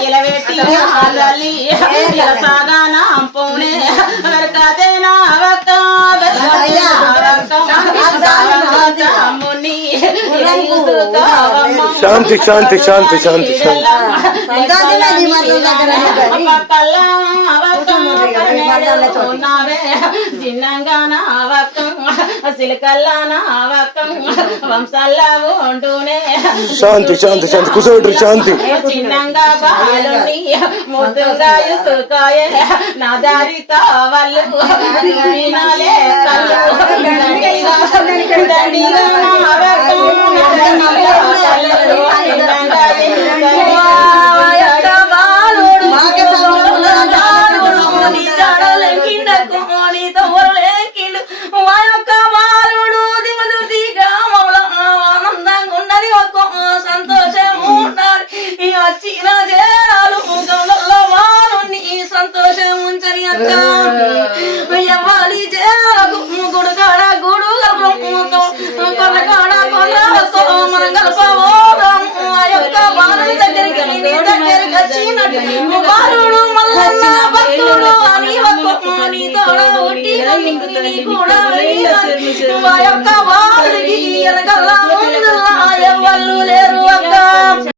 ఇలవేటి సాగానా పోనే వరకదేనా శాంతి శాంతి శాంతి శాంతి శాంతి శాంతి శాంతి కూర్చోబెట్టు శాంతి చిన్నంగా బాలుని ముద్దుగా ఇసుకాయ నా దారి కావాలి సంతోషం ఉంచని అక్క ఎవరి చేరకు గుడు కాడ గుడు కొన కాడ కొన మనం కలపబోదాము ఆ యొక్క బాలు దగ్గరికి నీ దగ్గరికి వచ్చినట్టు బాలుడు మల్లన్న భక్తుడు అని నీ తోడ ఉట్టి నీ కూడా ఆ యొక్క బాలుడికి వెనకల్లా ముందు ఎవరు లేరు అక్క.